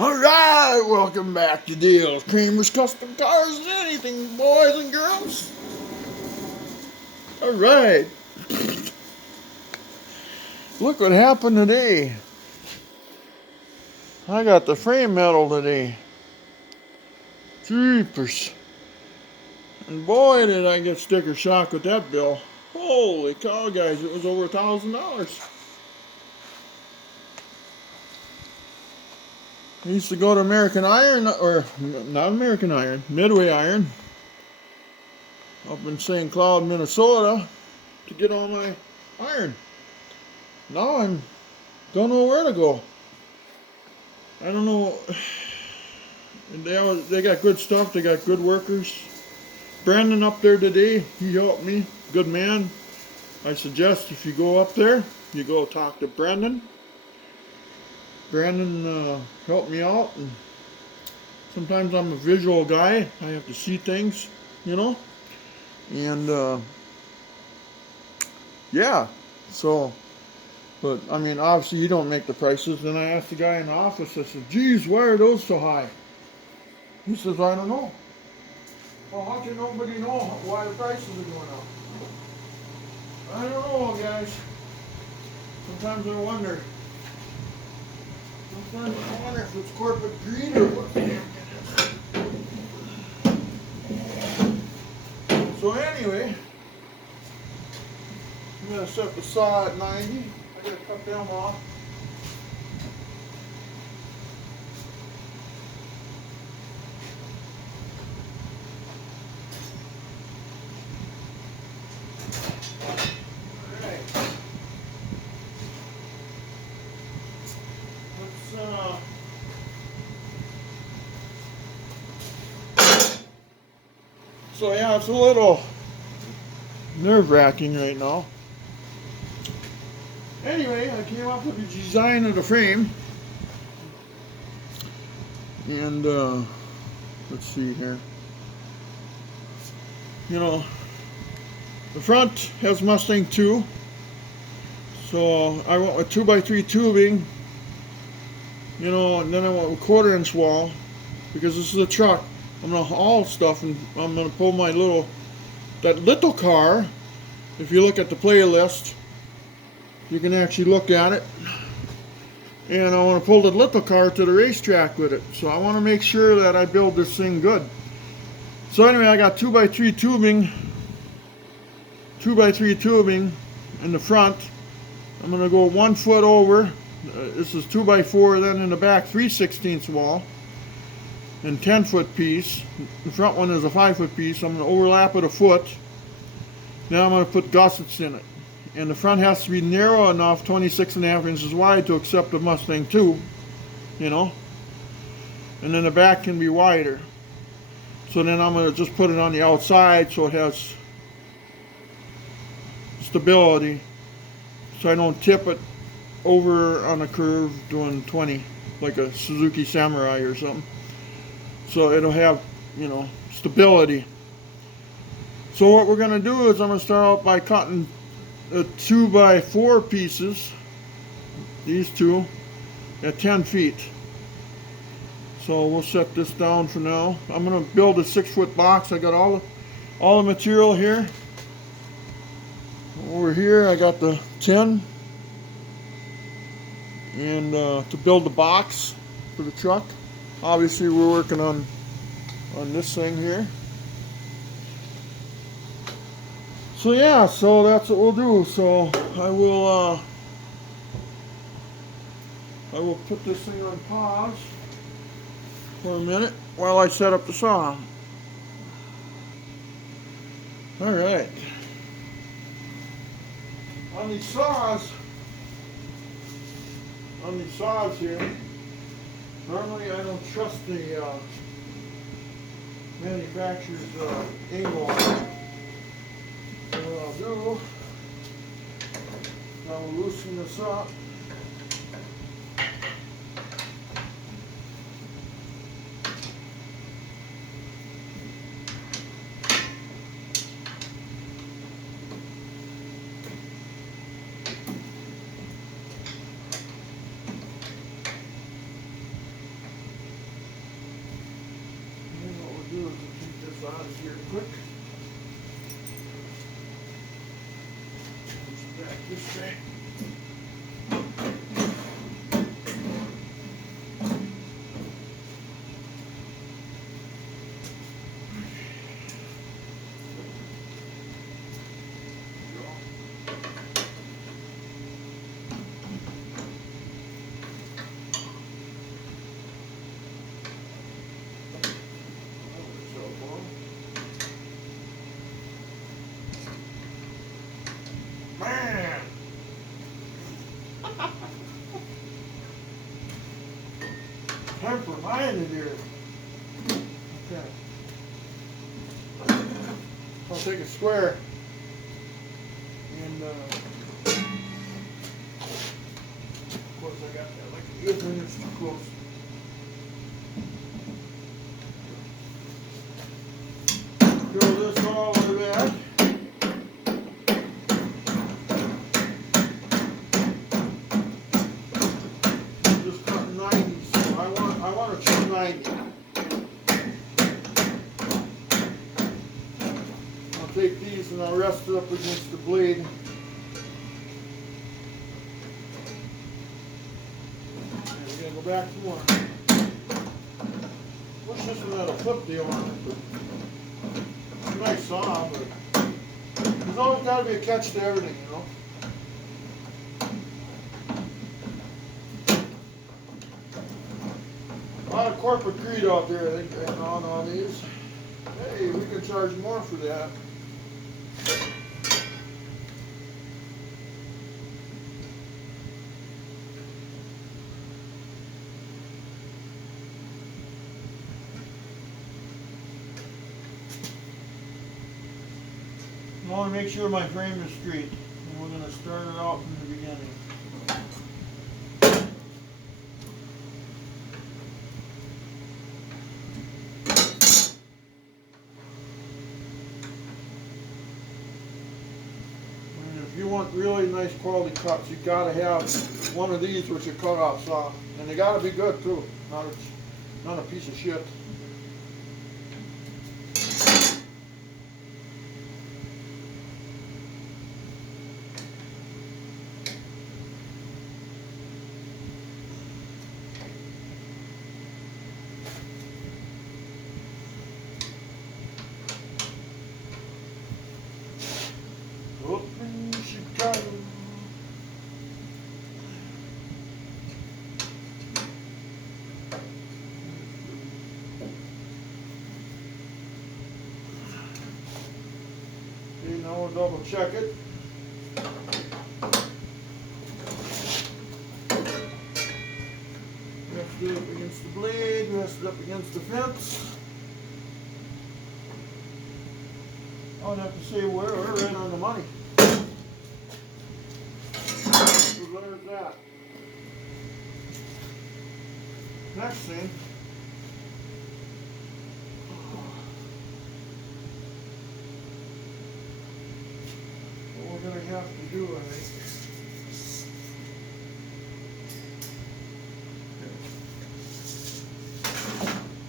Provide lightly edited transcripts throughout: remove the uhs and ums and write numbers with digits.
Alright, welcome back to Dale's Kramer's Custom Cars and Anything, boys and girls. Alright. Look what happened today. I got the frame metal today. Jeepers. And boy, did I get sticker shock with that bill. Holy cow, guys, it was over $1,000. I used to go to American Iron, or not American Iron, Midway Iron, up in St. Cloud, Minnesota, to get all my iron. Now don't know where to go. I don't know. They got good stuff. They got good workers. Brandon up there today, he helped me. Good man. I suggest if you go up there, you go talk to Brandon. Brandon helped me out, and sometimes I'm a visual guy. I have to see things, you know. And yeah, so, but I mean, obviously you don't make the prices. Then I asked the guy in the office, I said, geez, why are those so high? He says, I don't know. Well, how can nobody know why the prices are going up? I don't know, guys. Sometimes I wonder. Sometimes I wonder if it's corporate greed or what the heck it is. So anyway, I'm going to set the saw at 90. I got to cut them off. So yeah, it's a little nerve-wracking right now. Anyway, I came up with the design of the frame. And let's see here. You know, the front has Mustang 2. So I went with 2x3 tubing. You know, and then I went with 1/4-inch wall. Because this is a truck. I'm going to haul stuff, and I'm going to pull that little car. If you look at the playlist, you can actually look at it. And I want to pull the little car to the racetrack with it. So I want to make sure that I build this thing good. So anyway, I got 2x3 tubing. 2x3 tubing in the front. I'm going to go 1 foot over. This is 2x4, then in the back 3/16 wall. And 10-foot piece. The front one is a 5-foot piece. I'm going to overlap it a foot. Now I'm going to put gussets in it. And the front has to be narrow enough, 26.5 inches wide, to accept the Mustang 2. You know. And then the back can be wider. So then I'm going to just put it on the outside so it has stability. So I don't tip it over on a curve doing 20, like a Suzuki Samurai or something. So it'll have, you know, stability. So what we're going to do is I'm going to start out by cutting the 2x4 pieces, these two, at 10 feet. So we'll set this down for now. I'm going to build a 6-foot box. I got all the material here. Over here I got the tin, and to build the box for the truck. Obviously we're working on this thing here. So yeah, so that's what we'll do. So I will put this thing on pause for a minute while I set up the saw. Alright. On these saws here, normally I don't trust the manufacturer's angle on it. So what I'll do, I'll loosen this up. out of here quick. Back this way. Man! Time for mine in here. Okay. I'll take a square and of course I got that like 8 minutes too close. Fill this all the way back. Just cut 90, so I want to trim 90. I'll take these and I'll rest it up against the blade. And we're gonna go back to one. Wish this one had a flip deal on it, but it's a nice saw, but there's always got to be a catch to everything, you know. A lot of corporate greed out there, I think, on all these. Hey, we can charge more for that. I want to make sure my frame is straight, and we're going to start it out from the beginning. And if you want really nice quality cuts, you got to have one of these with your cutoff saw, and they got to be good too, not a piece of shit. Up in Chicago. Okay, now we'll double check it. Rest it up against the blade, rest it up against the fence. I would have to say we're right on the money. So there's that. Next thing, what we're going to have to do, I think.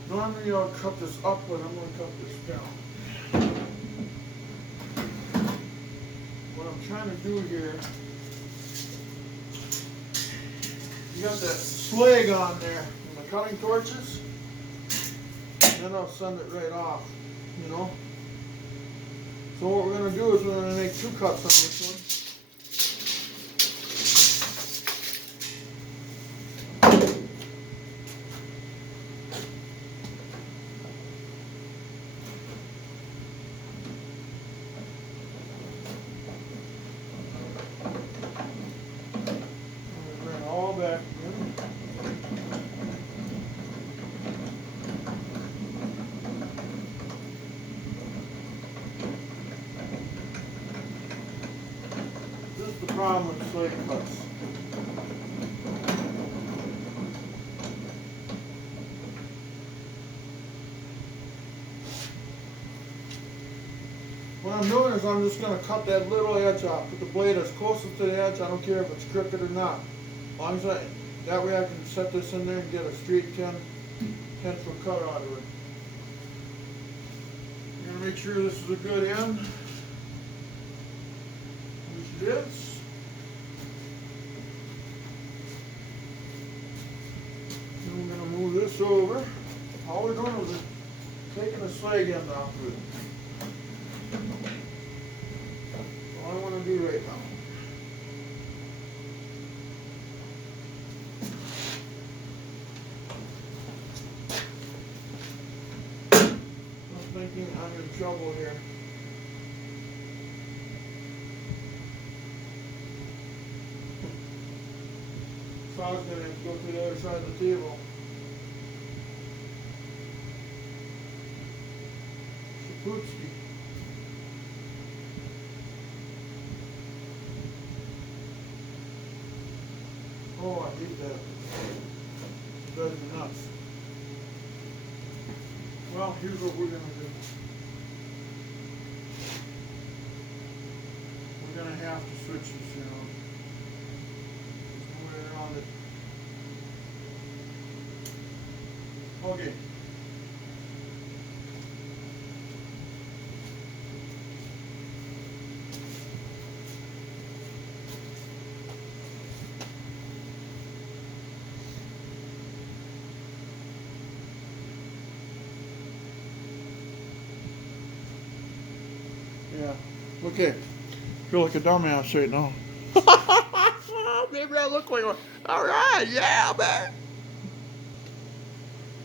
Normally I'll cut this up, but I'm going to cut this down. What I'm trying to do here, you got that slag on there and the cutting torches, and then I'll send it right off, you know. So what we're going to do is we're going to make 2 cuts on this one. All back in. This is the problem with slag cuts. What I'm doing is I'm just going to cut that little edge off. Put the blade as close to the edge. I don't care if it's crooked or not. As long as that way I can set this in there and get a straight 10-foot cut out of it. make sure this is a good end, which it is. And we're going to move this over. All we're doing is taking the slag end off of it. All I want to do right now. I'm thinking I'm in trouble here. So I was going to have to go to the other side of the table. Shaputsky. Oh, I hate that. It drives me nuts. Well, here's what we're going to do. We're going to have to switch this, you know. There's no way around it. Okay. Yeah. Okay. Feel like a dumbass right now. Maybe I look like one. All right. Yeah, man.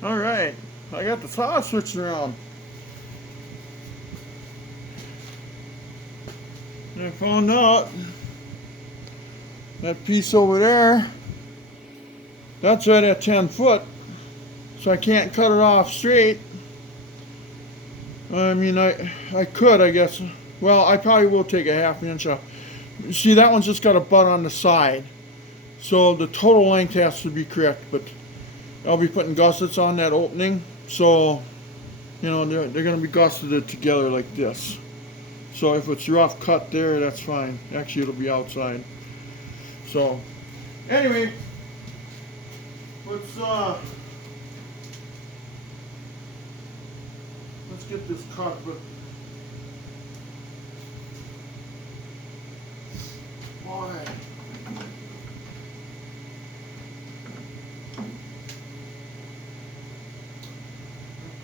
All right. I got the saw switching around. And I found out that piece over there, that's right at 10 foot. So I can't cut it off straight. I mean, I could, I guess. Well, I probably will take a ½ inch off. See, that one's just got a butt on the side. So the total length has to be correct, but I'll be putting gussets on that opening. So, you know, they're going to be gusseted together like this. So if it's rough cut there, that's fine. Actually, it'll be outside. So, anyway, let's get this cut, but boy.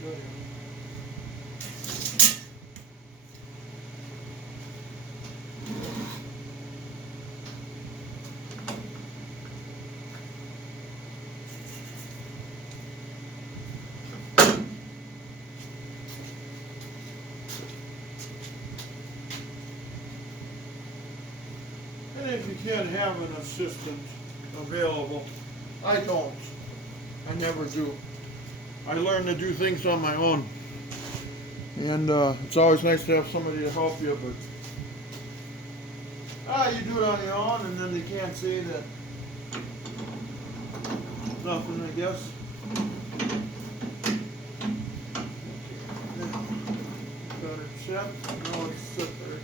Okay. And if you can't have an assistant available, I don't. I never do. I learn to do things on my own. And it's always nice to have somebody to help you, but you do it on your own, and then they can't say that nothing, I guess. Got it set. Now it's set there.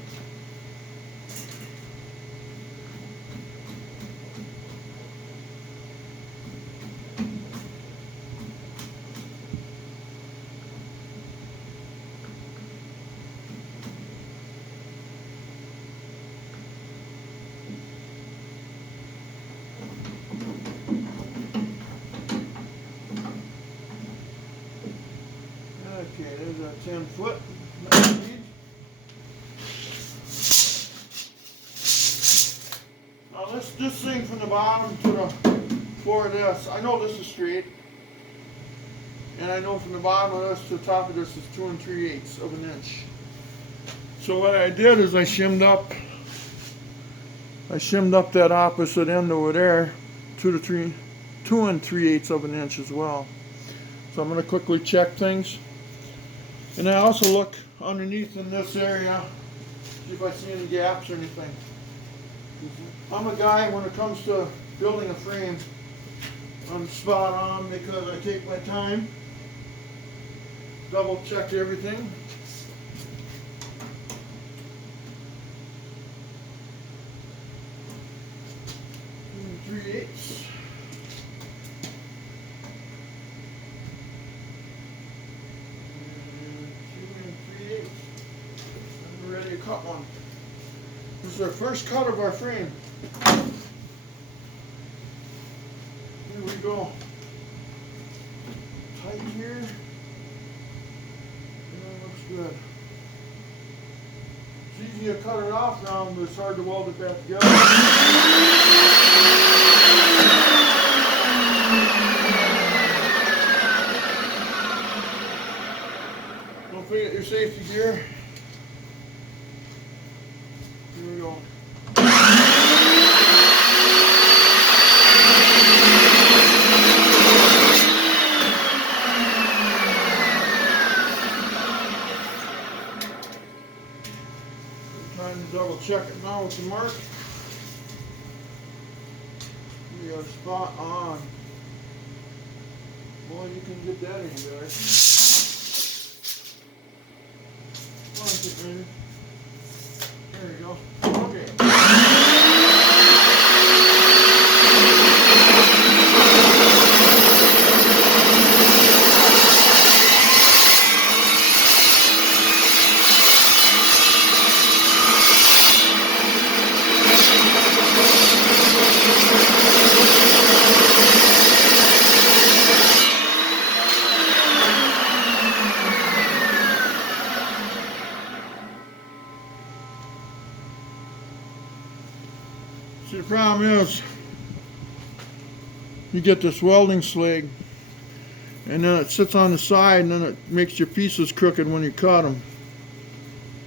Okay, there's our 10 foot. Now this thing from the bottom to the floor of this, I know this is straight. And I know from the bottom of this to the top of this is 2 3/8 of an inch. So what I did is I shimmed up that opposite end over there 2 3/8 of an inch as well. So I'm going to quickly check things. And I also look underneath in this area, see if I see any gaps or anything. I'm a guy, when it comes to building a frame, I'm spot on because I take my time, double check everything. And 3/8. And 2 3/8. cut one. This is our first cut of our frame. Here we go. Tight here. That looks good. It's easy to cut it off now, but it's hard to weld it back together. Don't forget your safety gear. Here we go. Trying to double check it now with the mark. We got a spot on. Boy, you can get that any better. There you go. Okay. See, the problem is, you get this welding slag, and then it sits on the side, and then it makes your pieces crooked when you cut them.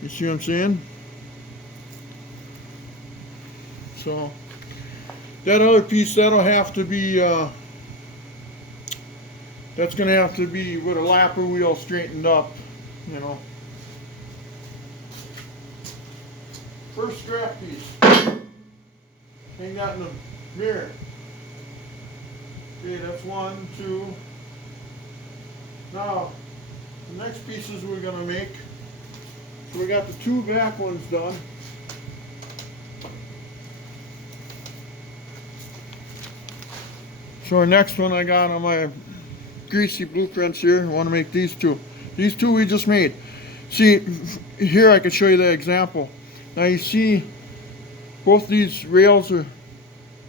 You see what I'm saying? So, that other piece, that'll have to be, that's going to have to be with a lapper wheel straightened up, you know. First scrap piece. Hang that in the mirror. Okay, that's 1, 2. Now, the next pieces we're going to make. So we got the 2 back ones done. So our next one I got on my greasy blueprints here. I want to make these 2. These 2 we just made. See, here I can show you the example. Now you see both these rails are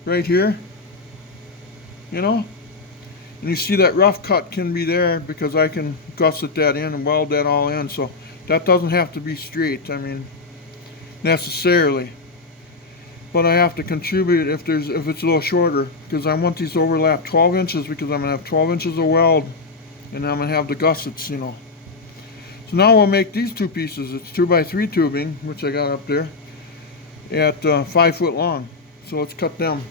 right here, you know, and you see that rough cut can be there because I can gusset that in and weld that all in, so that doesn't have to be straight, I mean, necessarily, but I have to contribute if it's a little shorter, because I want these to overlap 12 inches because I'm going to have 12 inches of weld and I'm going to have the gussets, you know. So now we'll make these 2 pieces. It's 2x3 tubing, which I got up there, at 5 foot long. So let's cut them.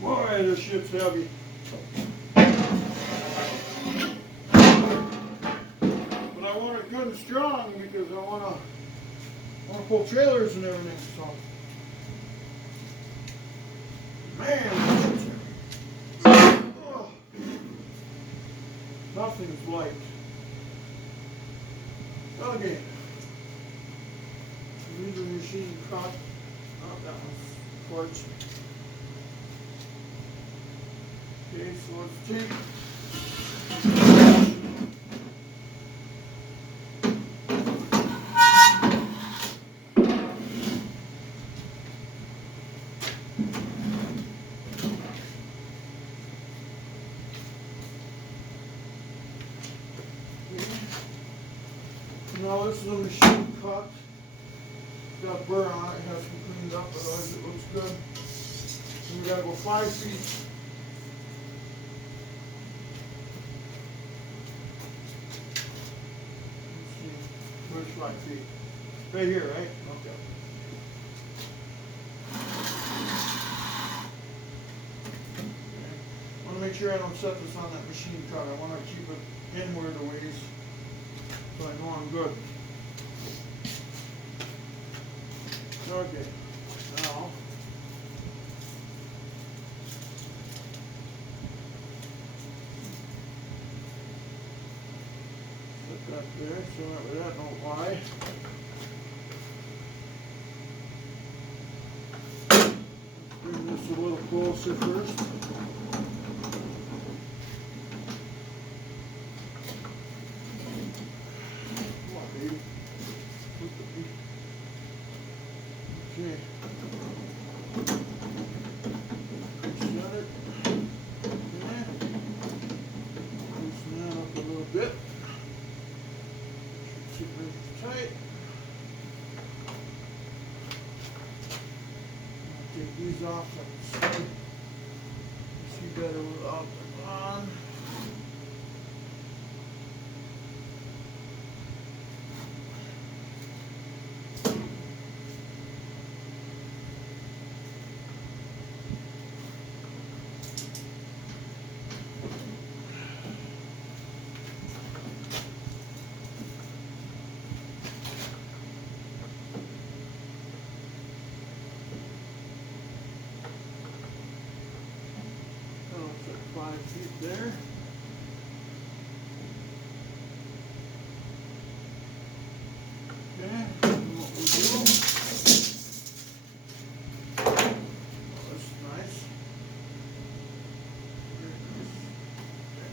Boy, this shit's heavy. But I want it good and strong because I want to pull trailers and everything. So, man, this shit's heavy. Oh. Nothing's light. Okay. These are machine cut. Oh, that one's quartz. Okay, so let's take now this is a machine cut. It's got burr on it, it has to be cleaned up, otherwise it looks good. And we gotta go 5 feet. Where's 5 feet? Right here, right? Okay. Want to make make sure I don't set this on that machine cut. I want to keep it inward a ways so I know I'm good. Okay, now put that there so that don't lie. Bring this a little closer first. Come on, baby. Okay. Set it. Yeah. Loosen that up a little bit. Should sit nice and tight. Take these off so I can see better without them on. I'll put 5 feet there. Okay, and what we do. Oh, that's nice. Very nice. Okay.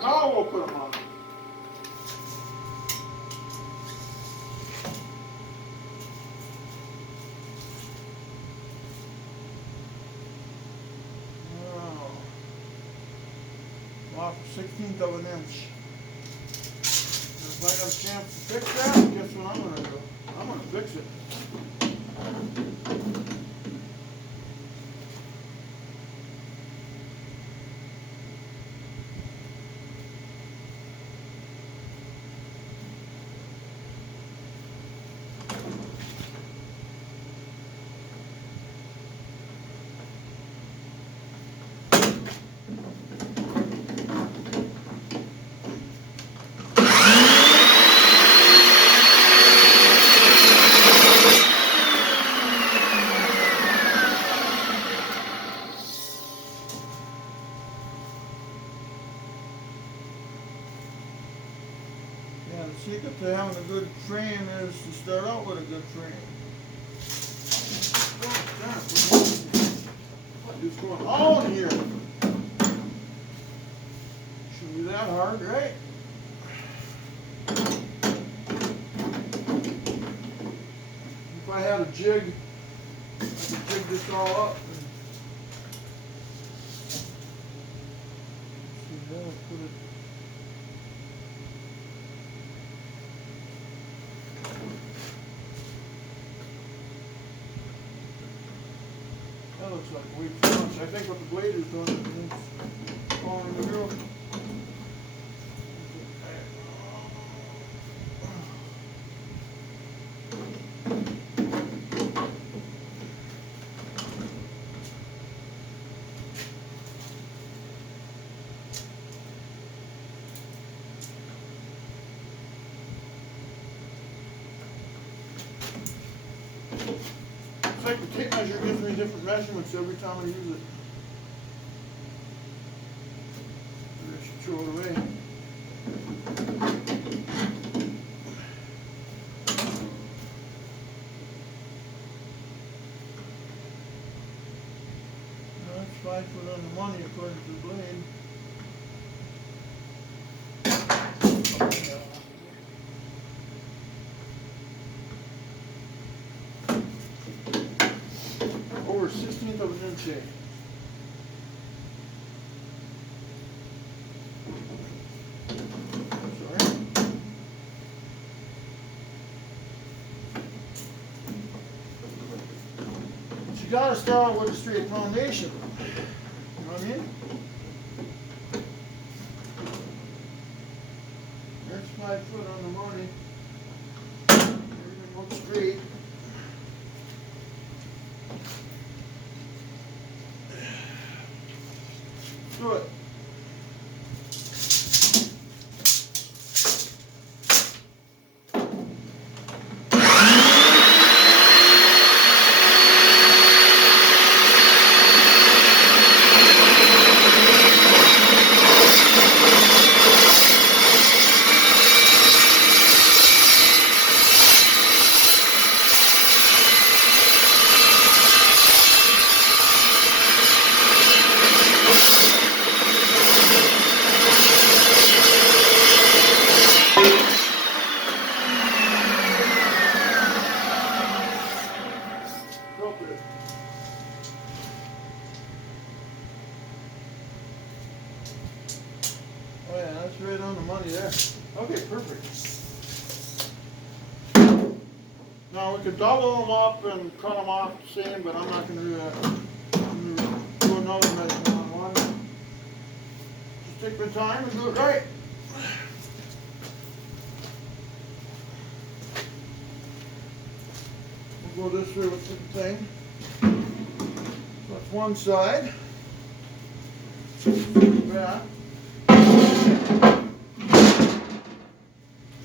Now we'll put them on. Now, off a 1/16 of an inch. If I have a chance to fix that, guess what I'm going to do? I'm going to fix it. Yeah, the secret to having a good frame is to start out with a good frame. What is going on here? Shouldn't be that hard, right? If I had a jig, I could jig this all up. See, that'll put it. That looks like way too much. I think what the blade is doing is it's falling through. It's like the tape measure gives me different measurements every time I use it. Maybe I should throw it away. That's 5 foot on the money according to the blade. Over 1/16 of an inch here. Sorry. Once you you gotta start with a straight foundation. You know what I mean? There's 5 foot on the money. Everything looks straight. Do it. Oh yeah, that's right on the money there. Okay, perfect. Now we could double them up and cut them off the same, but I'm not going to do that. I'm going to do another measurement on one. Just take my time and do it right. We'll go this way with the thing. So that's one side. Yeah.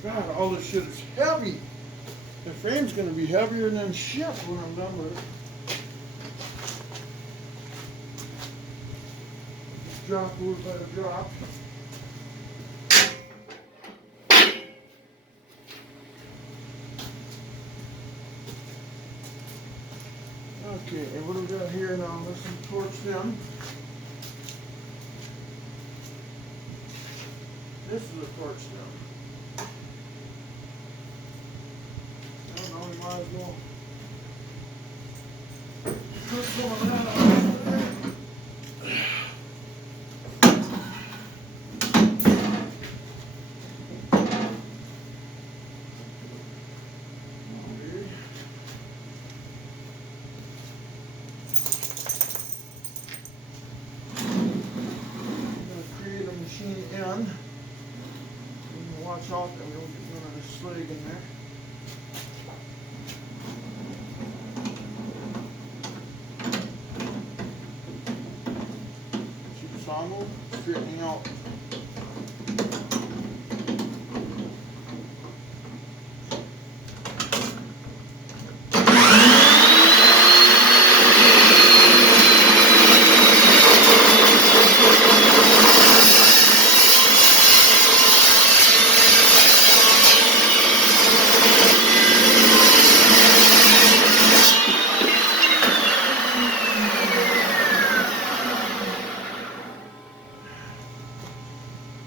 God, all this shit is heavy. The frame's going to be heavier than shit when I'm done with it. Just drop wood by the drop. Okay, and what do we got here now? Let's torch them. This is a torch stem. I don't know, we might as well put some of that on there. I'm going to create a machine end. Watch out that we don't get none of this slag in there. See the saw move? Straightening out.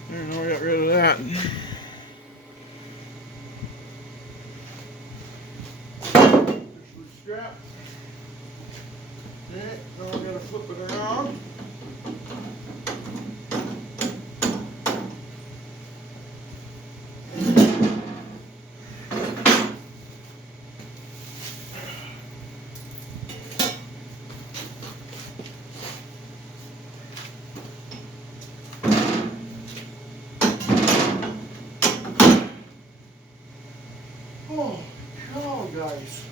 There, now we got rid of that. Officially strapped. Okay, now we gotta flip it around. Oh, cow, guys.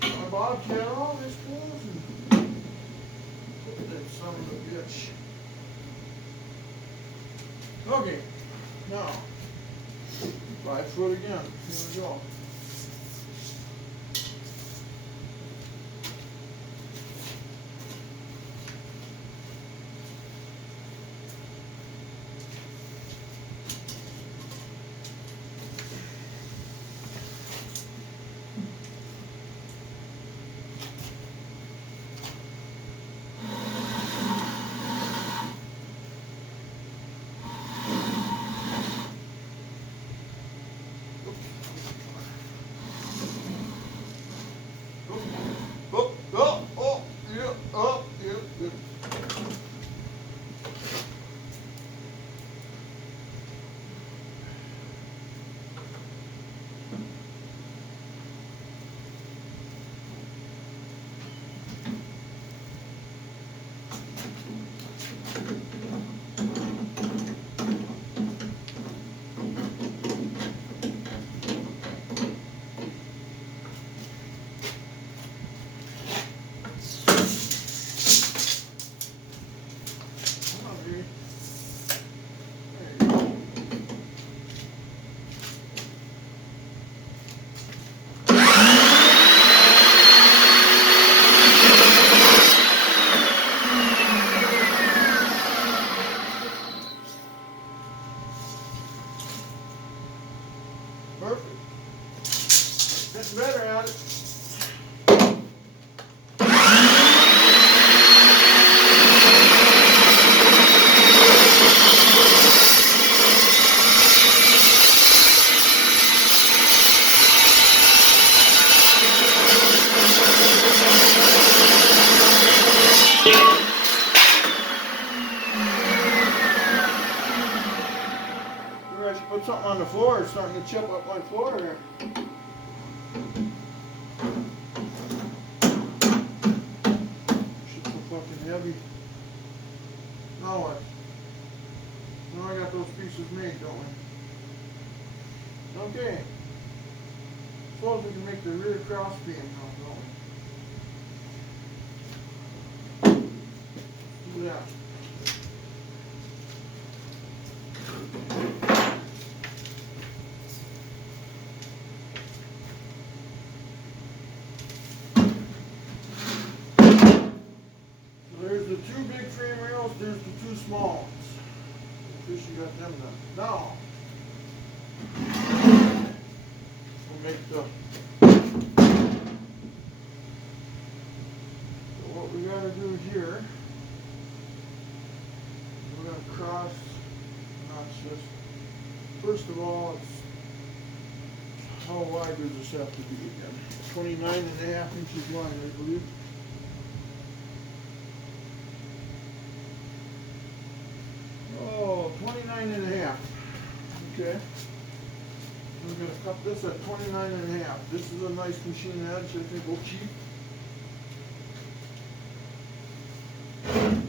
My bobcat, all this clothes, and look at that son of a bitch. Okay, now, 5 foot again. Here we go. Perfect. Getting better at it. I should put something on the floor. It's starting to chip up my floor here. Shit's so fucking heavy. Now what? Now I got those pieces made, don't we? Okay. Suppose we can make the rear cross beam now, don't we? Do that. There's the two big frame rails, there's the two small ones. Fish, you got them done. Now, we'll make the, so what we gotta do here, we're gonna cross, notch this. First of all, it's, how wide does this have to be again? 29.5 inches wide, I believe. Oh, 29.5. Okay. I'm going to cut this at 29.5. This is a nice machine edge. I think will keep.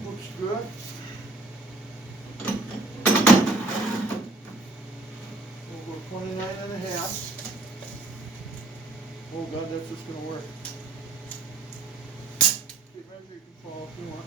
Looks good. We'll go 29.5. Oh God, that's just going to work. Get measure, you can follow if you want.